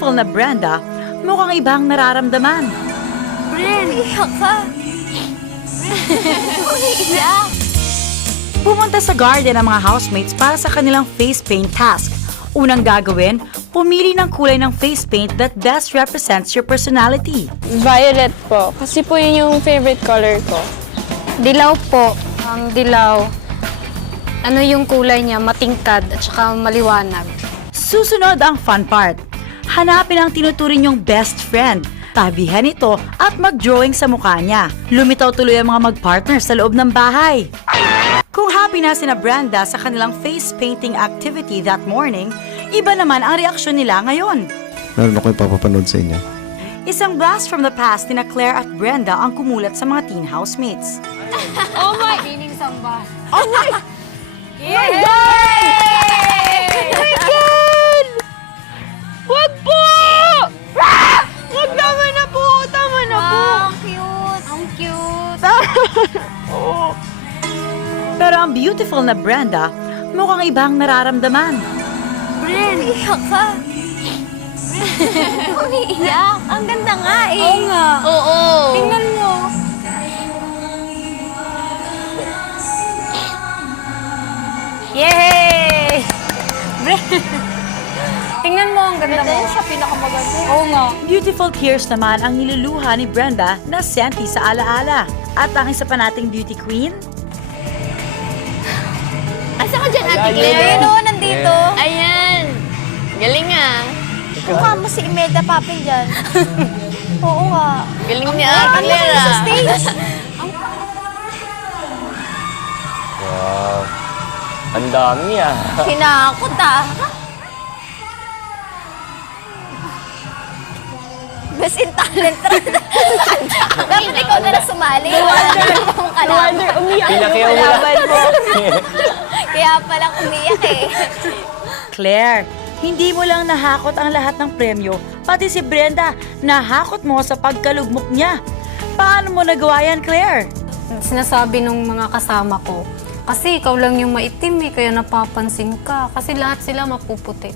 beautiful na Brenda, mukhang ibang nararamdaman. Iyak ka. Iyak. Pumunta sa garden ang mga housemates para sa kanilang face paint task. Unang gagawin, pumili ng kulay ng face paint that best represents your personality. Violet po. Kasi po yun yung favorite color ko. Dilaw po. Ang dilaw. Ano yung kulay niya? Matingkad at saka maliwanag. Susunod ang fun part. Hanapin ang tinuturing yung best friend. Tabihan ito at mag-drawing sa mukha niya. Lumitaw tuloy ang mga mag-partner sa loob ng bahay. Kung happy na sina Brenda sa kanilang face painting activity that morning, iba naman ang reaksyon nila ngayon. Meron ako ipapapanood sa inyo. Isang blast from the past ni Claire at Brenda ang kumulat sa mga teen housemates. Oh my! Meaning samba. Oh my! Yay! Oh my God! Wag po! Wag naman na po! Tama na po! Wow, cute! Ang cute! Pero ang beautiful na Brenda, mukhang ibang nararamdaman. Iyak ka. Umiiyak. Ang ganda nga eh. Oo nga. Oo. Tingnan mo. Yay! Tingnan mo, ang ganda mo. Siya pinakamaganda. Oo nga. Beautiful tears naman ang niluluha ni Brenda na senti sa alaala. At ang isa pa nating beauty queen, Asa ka dyan, Ate Claire? Ayun o, nandito. Ayan! Galing ah! Mukha mo si Imelda Papin dyan. Oo nga. Galing ni Ate Claire Sa ah! stage. Wow. Ang dami ah. Kinakot ah. Best in talent. Dapat ikaw na lang sumali. No wonder umiyak Pinakiyaw yung mo kalaban mo. Kaya palang umiyak eh. Claire, hindi mo lang nahakot ang lahat ng premyo, pati si Brenda, nahakot mo sa pagkalugmok niya. Paano mo nagawa yan, Claire? Sinasabi nung mga kasama ko, kasi ikaw lang yung maitim eh, kaya napapansin ka. Kasi lahat sila mapuputi.